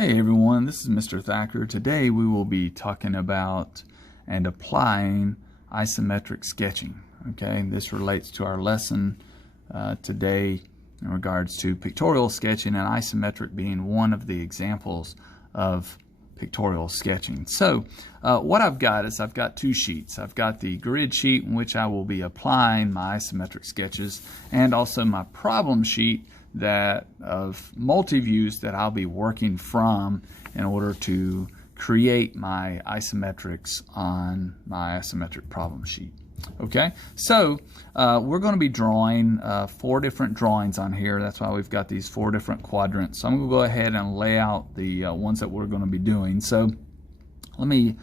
Hey everyone, this is Mr. Thacker. Today we will be talking about and applying isometric sketching. Okay, this relates to our lesson today in regards to pictorial sketching, and isometric being one of the examples of pictorial sketching. So what I've got is I've got two sheets. I've got the grid sheet in which I will be applying my isometric sketches, and also my problem sheet that of multi-views that I'll be working from in order to create my isometrics on my isometric problem sheet. Okay, so we're going to be drawing 4 different drawings on here. That's why we've got these 4 different quadrants. So I'm going to go ahead and lay out the ones that we're going to be doing. So let me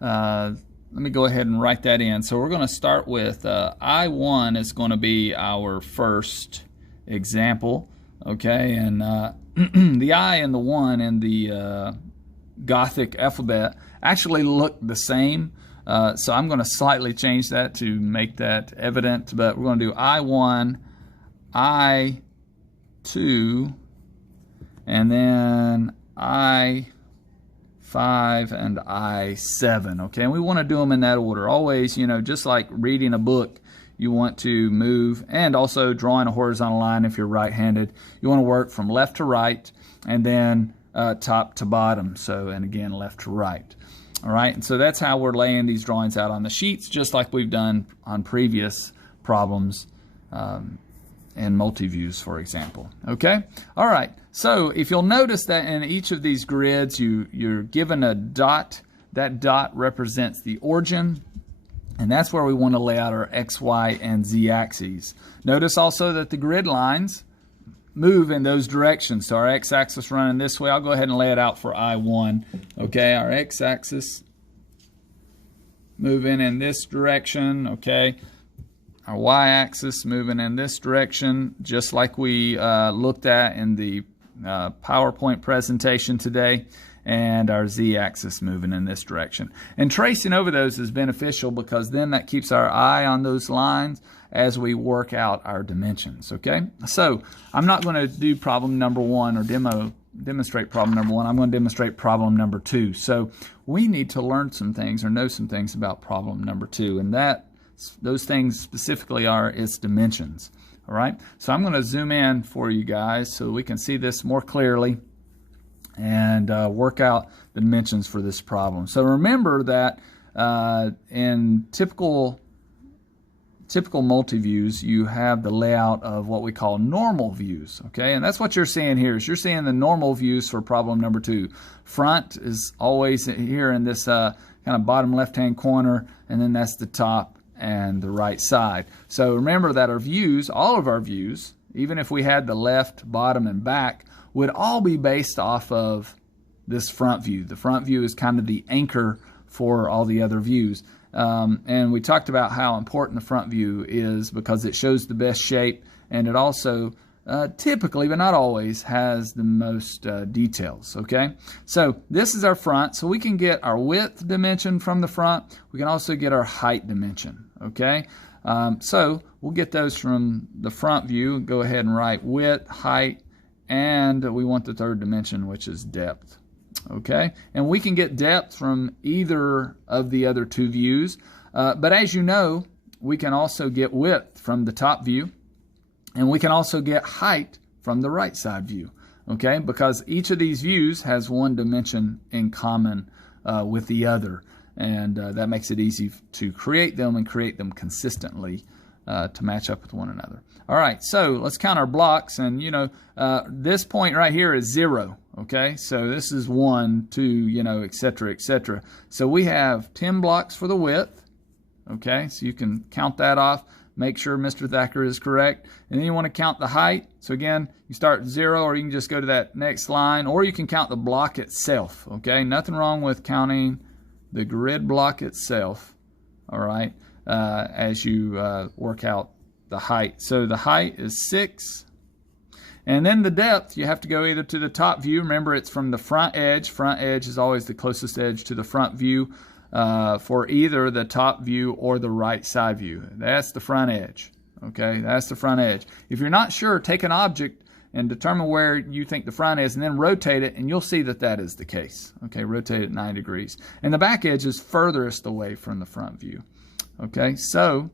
go ahead and write that in. So we're going to start with I1 is going to be our first example. Okay, and the I and the 1 in the Gothic alphabet actually look the same. So I'm going to slightly change that to make that evident, but we're going to do I1, I2, and then I5 and I7. Okay, and we want to do them in that order. Always, you know, just like reading a book, you want to move, and also drawing a horizontal line if you're right-handed. You want to work from left to right, and then top to bottom. So, and again, left to right. All right, and so that's how we're laying these drawings out on the sheets, just like we've done on previous problems and multi-views, for example. Okay, all right. So if you'll notice that in each of these grids, you're given a dot. That dot represents the origin, and that's where we want to lay out our X, Y, and Z axes. Notice also that the grid lines move in those directions. So our x-axis running this way. I'll go ahead and lay it out for I1. Okay, our x-axis moving in this direction. Okay, our y-axis moving in this direction, just like we looked at in the PowerPoint presentation today. And our z-axis moving in this direction. And tracing over those is beneficial because then that keeps our eye on those lines as we work out our dimensions, okay? So I'm not going to do problem number 1 or demonstrate problem number 1. I'm going to demonstrate problem number 2. So we need to learn some things or know some things about problem number 2, and those things specifically are its dimensions, all right? So I'm going to zoom in for you guys so we can see this more clearly and work out the dimensions for this problem. So remember that in typical multi-views, you have the layout of what we call normal views, okay? And that's what you're seeing here. Is you're seeing the normal views for problem number 2. Front is always here in this kind of bottom left-hand corner, and then that's the top and the right side. So remember that our views, all of our views, even if we had the left, bottom, and back, would all be based off of this front view. The front view is kind of the anchor for all the other views. And we talked about how important the front view is because it shows the best shape, and it also typically, but not always, has the most details, okay? So this is our front, so we can get our width dimension from the front. We can also get our height dimension, okay? So we'll get those from the front view. Go ahead and write width, height, and we want the third dimension, which is depth. Okay, and we can get depth from either of the other 2 views, but as you know, we can also get width from the top view, and we can also get height from the right side view, okay, because each of these views has one dimension in common with the other, and that makes it easy to create them and create them consistently to match up with one another. All right, so let's count our blocks, and you know, this point right here is 0, okay? So this is 1, 2, you know, etc., etc. So we have 10 blocks for the width, okay? So you can count that off, make sure Mr. Thacker is correct, and then you want to count the height. So again, you start at 0, or you can just go to that next line, or you can count the block itself, okay? Nothing wrong with counting the grid block itself, all right, as you work out the height. So the height is 6, and then the depth, you have to go either to the top view. Remember, it's from the front edge. Front edge is always the closest edge to the front view for either the top view or the right side view. That's the front edge, okay? That's the front edge. If you're not sure, take an object and determine where you think the front is, and then rotate it, and you'll see that that is the case. Okay, rotate it 90 degrees. And the back edge is furthest away from the front view. Okay, so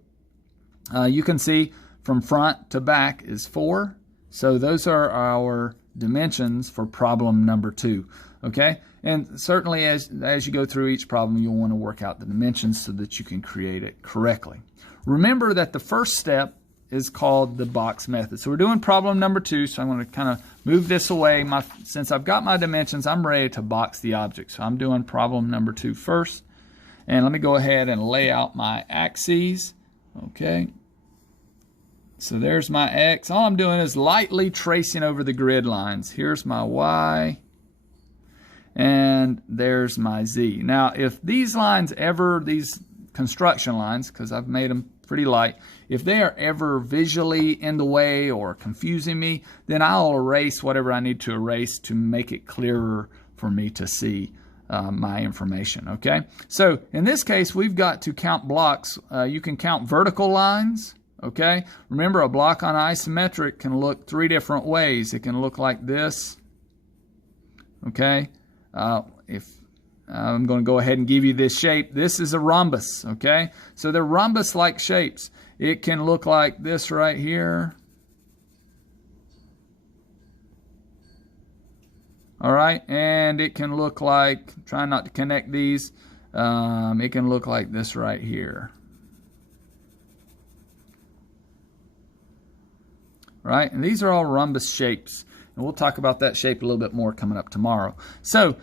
you can see from front to back is 4. So those are our dimensions for problem number 2. Okay, and certainly as you go through each problem, you'll want to work out the dimensions so that you can create it correctly. Remember that the first step is called the box method. So we're doing problem number 2, so I'm going to kind of move this away. Since I've got my dimensions, I'm ready to box the object. So I'm doing problem number 2 first. And let me go ahead and lay out my axes. Okay. So there's my X. All I'm doing is lightly tracing over the grid lines. Here's my Y. And there's my Z. Now, if these lines ever, these construction lines, because I've made them pretty light, if they are ever visually in the way or confusing me, then I'll erase whatever I need to erase to make it clearer for me to see my information. Okay, so in this case, we've got to count blocks. You can count vertical lines. Okay, remember, a block on isometric can look 3 different ways. It can look like this. Okay, if I'm going to go ahead and give you this shape. This is a rhombus, okay? So they're rhombus-like shapes. It can look like this right here. All right, and it can look like, try not to connect these, it can look like this right here. Right, and these are all rhombus shapes. And we'll talk about that shape a little bit more coming up tomorrow. So,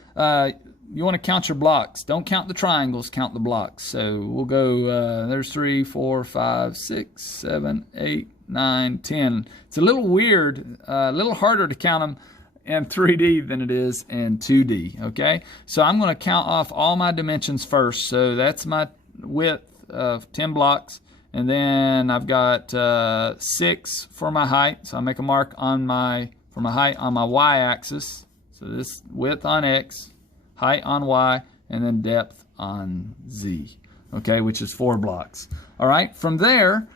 you want to count your blocks. Don't count the triangles, count the blocks. So we'll go, there's 3, 4, 5, 6, 7, 8, 9, 10. It's a little weird, a little harder to count them in 3D than it is in 2D, okay? So I'm going to count off all my dimensions first. So that's my width of 10 blocks. And then I've got 6 for my height. So I make a mark on for my height on my y-axis. So this width on X, height on Y, and then depth on Z, okay, which is 4 blocks. All right, from there,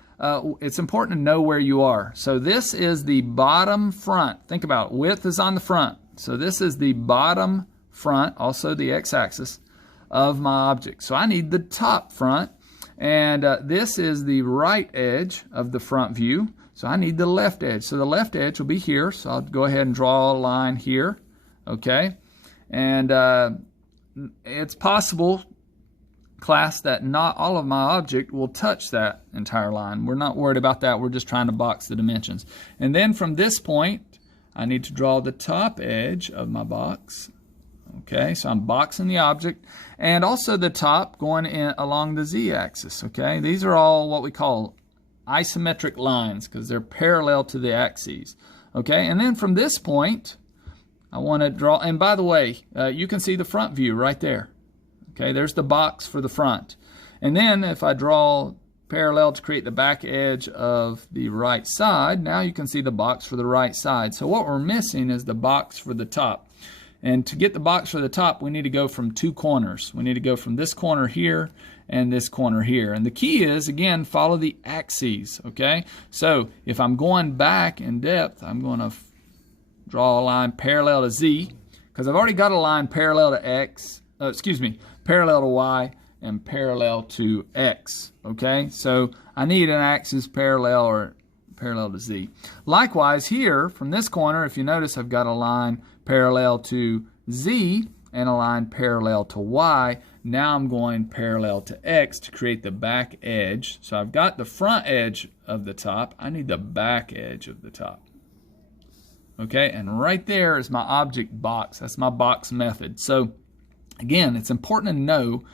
it's important to know where you are. So this is the bottom front. Think about it. Width is on the front. So this is the bottom front, also the x-axis, of my object. So I need the top front, and this is the right edge of the front view. So I need the left edge. So the left edge will be here. So I'll go ahead and draw a line here, okay? And it's possible, class, that not all of my object will touch that entire line. We're not worried about that. We're just trying to box the dimensions. And then from this point, I need to draw the top edge of my box. Okay, so I'm boxing the object, and also the top going in along the z-axis. Okay, these are all what we call isometric lines because they're parallel to the axes. Okay, and then from this point, I want to draw, and by the way, you can see the front view right there. Okay, there's the box for the front. And then if I draw parallel to create the back edge of the right side, now you can see the box for the right side. So what we're missing is the box for the top. And to get the box for the top, we need to go from 2 corners. We need to go from this corner here and this corner here. And the key is, again, follow the axes, okay? So if I'm going back in depth, I'm going to draw a line parallel to Z, because I've already got a line parallel to X, parallel to Y, and parallel to X, okay? So I need an axis parallel to Z. Likewise here, from this corner, if you notice, I've got a line parallel to Z and a line parallel to Y. Now I'm going parallel to X to create the back edge. So I've got the front edge of the top. I need the back edge of the top. Okay, and right there is my object box. That's my box method. So again, it's important to know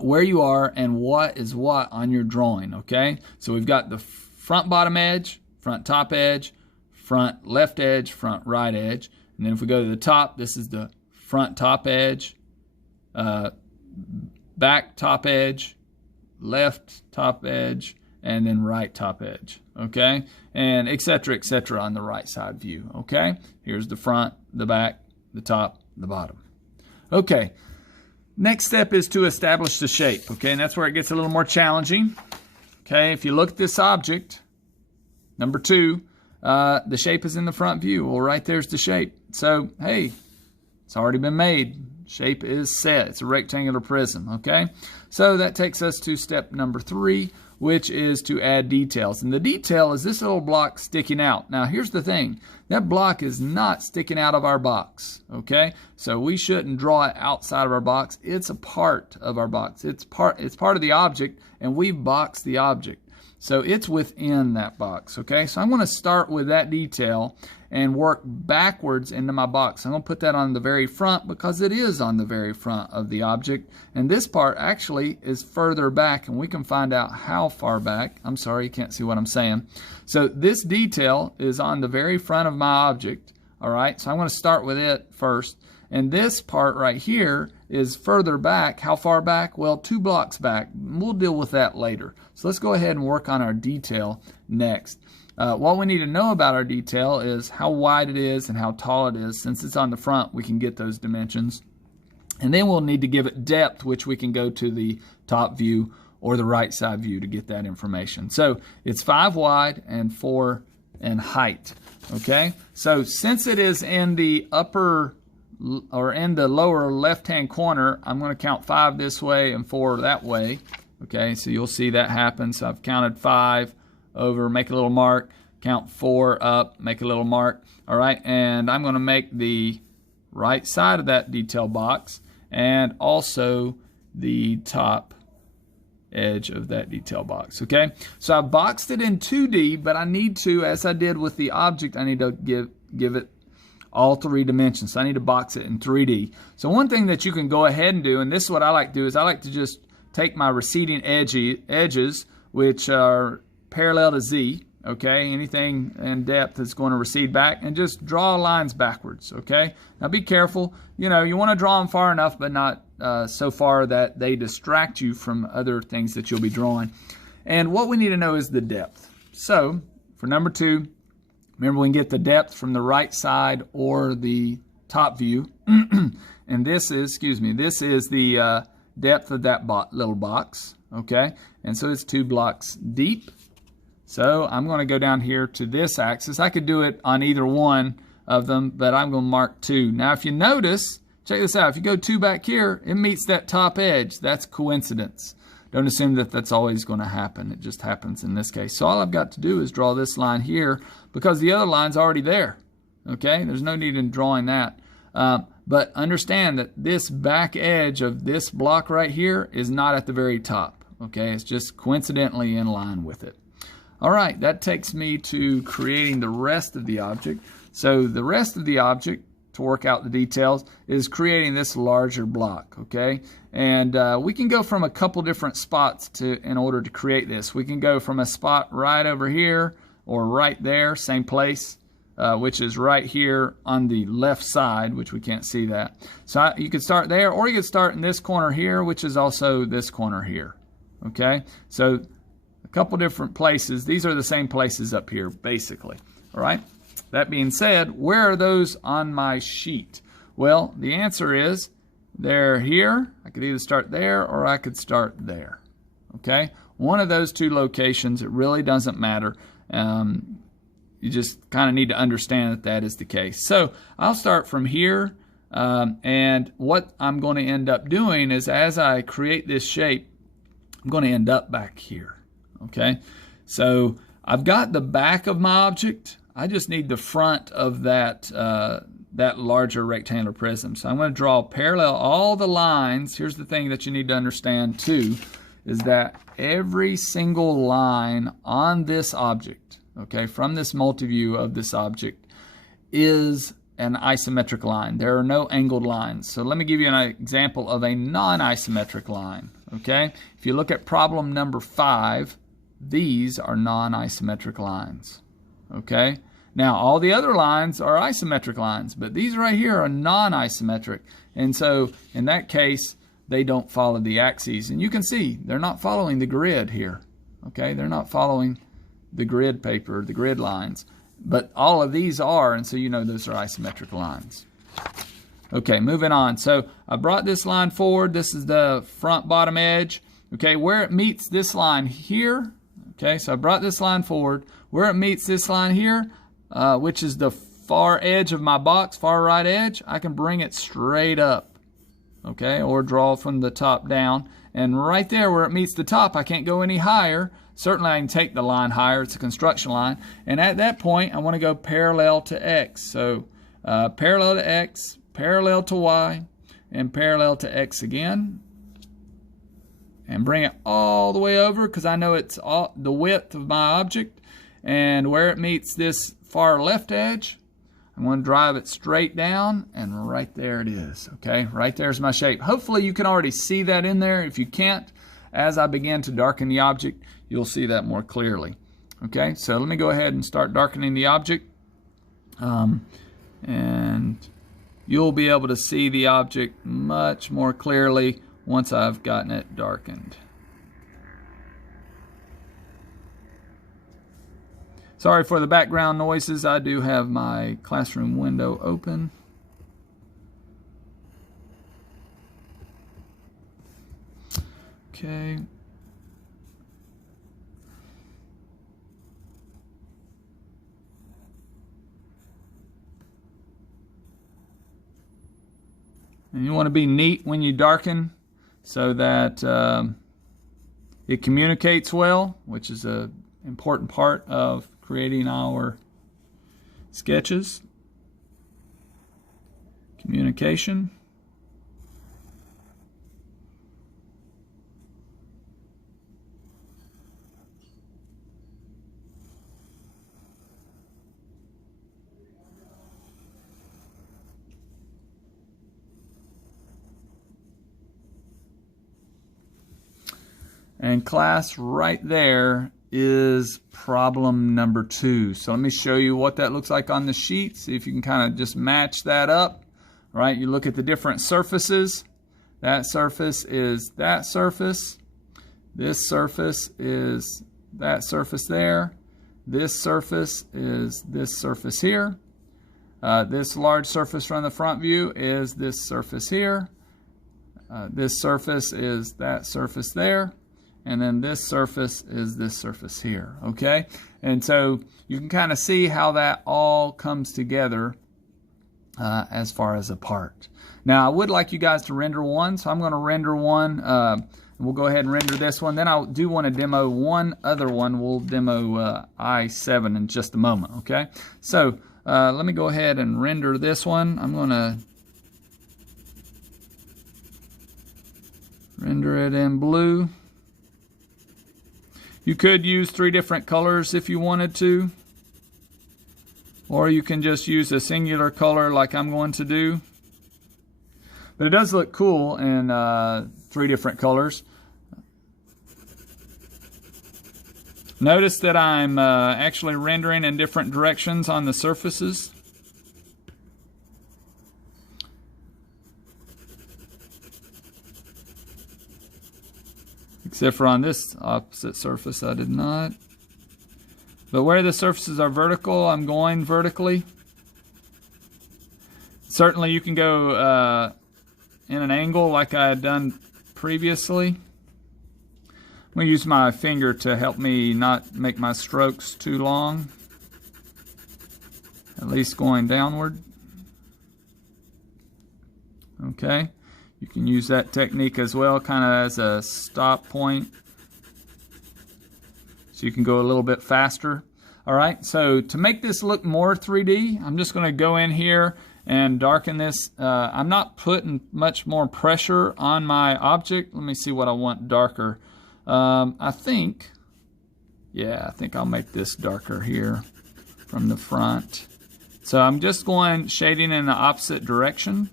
where you are and what is what on your drawing. Okay, so we've got the front bottom edge, front top edge, front left edge, front right edge. And then if we go to the top, this is the front top edge, back top edge, left top edge, and then right top edge, okay? And et cetera, on the right side view, okay? Here's the front, the back, the top, the bottom. Okay, next step is to establish the shape, okay? And that's where it gets a little more challenging, okay? If you look at this object, number 2, the shape is in the front view. Well, right there's the shape. So, hey, it's already been made. Shape is set. It's a rectangular prism, okay? So that takes us to step number 3, which is to add details. And the detail is this little block sticking out. Now, here's the thing. That block is not sticking out of our box, okay? So we shouldn't draw it outside of our box. It's a part of our box. It's part of the object, and we've boxed the object. So it's within that box, okay? So I'm going to start with that detail and work backwards into my box. I'm going to put that on the very front because it is on the very front of the object. And this part actually is further back, and we can find out how far back. I'm sorry, you can't see what I'm saying. So this detail is on the very front of my object, all right? So I'm going to start with it first. And this part right here is further back. How far back? Well, 2 blocks back. We'll deal with that later. So let's go ahead and work on our detail next. What we need to know about our detail is how wide it is and how tall it is. Since it's on the front, we can get those dimensions. And then we'll need to give it depth, which we can go to the top view or the right side view to get that information. So it's 5 wide and 4 in height. Okay? So since it is in the upper or in the lower left-hand corner, I'm going to count 5 this way and 4 that way. Okay, so you'll see that happen. So I've counted 5 over, make a little mark, count 4 up, make a little mark. All right, and I'm going to make the right side of that detail box and also the top edge of that detail box. Okay, so I boxed it in 2D, but I need to, as I did with the object, I need to give it all 3 dimensions. So I need to box it in 3D. So one thing that you can go ahead and do, and this is what I like to do, is I like to just take my receding edges, which are parallel to Z, okay? Anything in depth is going to recede back, and just draw lines backwards, okay? Now be careful. You know, you want to draw them far enough, but not so far that they distract you from other things that you'll be drawing. And what we need to know is the depth. So for number 2, remember, we can get the depth from the right side or the top view. And this is the depth of that little box, okay? And so it's 2 blocks deep. So I'm going to go down here to this axis. I could do it on either one of them, but I'm going to mark 2. Now, if you notice, check this out. If you go 2 back here, it meets that top edge. That's coincidence. Don't assume that that's always going to happen. It just happens in this case. So all I've got to do is draw this line here because the other line's already there. Okay? There's no need in drawing that. But understand that this back edge of this block right here is not at the very top. Okay? It's just coincidentally in line with it. All right, that takes me to creating the rest of the object. So the rest of the object, to work out the details, is creating this larger block, okay? And we can go from a couple different spots in order to create this. We can go from a spot right over here or right there, same place, which is right here on the left side, which we can't see that. So you could start there, or you could start in this corner here, which is also this corner here, okay? So a couple different places. These are the same places up here, basically, all right? That being said, where are those on my sheet? Well, the answer is they're here. I could either start there or I could start there. Okay? One of those 2 locations, it really doesn't matter. You just kind of need to understand that that is the case. So I'll start from here, and what I'm going to end up doing is as I create this shape, I'm going to end up back here. Okay? So I've got the back of my object. I just need the front of that larger rectangular prism. So I'm going to draw parallel all the lines. Here's the thing that you need to understand too, is that every single line on this object, okay, from this multi-view of this object, is an isometric line. There are no angled lines. So let me give you an example of a non-isometric line, okay? If you look at problem number 5, these are non-isometric lines. Okay, now all the other lines are isometric lines, but these right here are non-isometric, and so in that case they don't follow the axes, and you can see they're not following the grid here. Okay, they're not following the grid paper, the grid lines, but all of these are, and so you know those are isometric lines. Okay, moving on. So I brought this line forward. This is the front bottom edge. Okay, where it meets this line here. Okay, so I brought this line forward. Where it meets this line here, which is the far edge of my box, far right edge, I can bring it straight up, okay, or draw from the top down. And right there where it meets the top, I can't go any higher. Certainly I can take the line higher, it's a construction line. And at that point, I want to go parallel to X. So parallel to X, parallel to Y, and parallel to X again. And bring it all the way over, because I know it's all the width of my object. And where it meets this far left edge, I'm going to drive it straight down, and right there it is. Okay, right there's my shape. Hopefully you can already see that in there. If you can't, as I begin to darken the object, you'll see that more clearly. Okay, so let me go ahead and start darkening the object. And you'll be able to see the object much more clearly once I've gotten it darkened. Sorry for the background noises. I do have my classroom window open. Okay. And you want to be neat when you darken so that it communicates well, which is an important part of creating our sketches. Communication. And class, right there is problem number 2. So let me show you what that looks like on the sheet. See if you can kind of just match that up. Right? You look at the different surfaces. That surface is that surface. This surface is that surface there. This surface is this surface here. This large surface from the front view is this surface here. This surface is that surface there. And then this surface is this surface here, okay? And so you can kind of see how that all comes together as far as a part. Now, I would like you guys to render one, so I'm going to render one. We'll go ahead and render this one. Then I do want to demo one other one. We'll demo I-7 in just a moment, okay? So let me go ahead and render this one. I'm going to render it in blue. You could use 3 different colors if you wanted to, or you can just use a singular color like I'm going to do. But it does look cool in 3 different colors. Notice that I'm actually rendering in different directions on the surfaces. Except for on this opposite surface, I did not. But where the surfaces are vertical, I'm going vertically. Certainly you can go in an angle like I had done previously. I'm going to use my finger to help me not make my strokes too long. At least going downward. Okay. You can use that technique as well, kind of as a stop point. So you can go a little bit faster. All right, so to make this look more 3D, I'm just going to go in here and darken this. I'm not putting much more pressure on my object. Let me see what I want darker. I think I'll make this darker here from the front. So I'm just going shading in the opposite direction.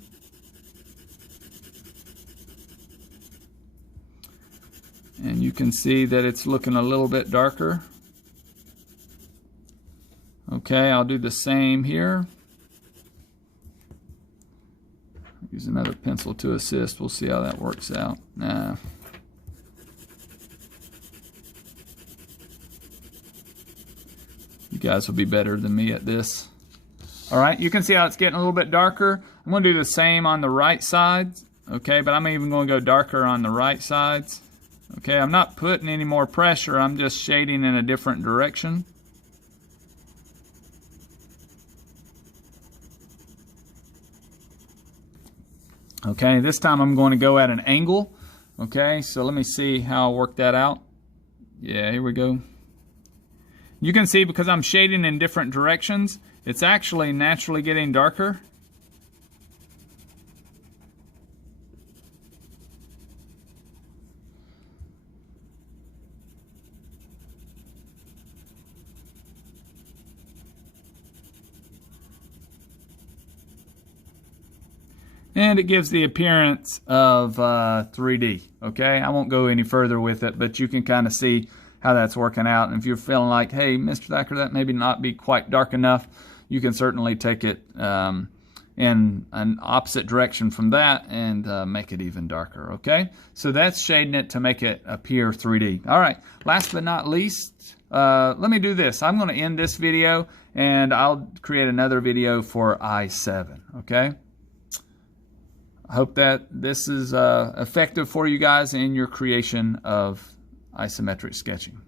And you can see that it's looking a little bit darker. Okay, I'll do the same here. Use another pencil to assist. We'll see how that works out. You guys will be better than me at this. All right, you can see how it's getting a little bit darker. I'm going to do the same on the right side. Okay, but I'm even going to go darker on the right sides. Okay, I'm not putting any more pressure. I'm just shading in a different direction. Okay, this time I'm going to go at an angle. Okay, so let me see how I work that out. Yeah, here we go. You can see because I'm shading in different directions, it's actually naturally getting darker. And it gives the appearance of 3D, okay? I won't go any further with it, but you can kind of see how that's working out. And if you're feeling like, hey, Mr. Thacker, that maybe not be quite dark enough, you can certainly take it in an opposite direction from that and make it even darker, okay? So that's shading it to make it appear 3D. All right, last but not least, let me do this. I'm going to end this video, and I'll create another video for I-7, okay? I hope that this is effective for you guys in your creation of isometric sketching.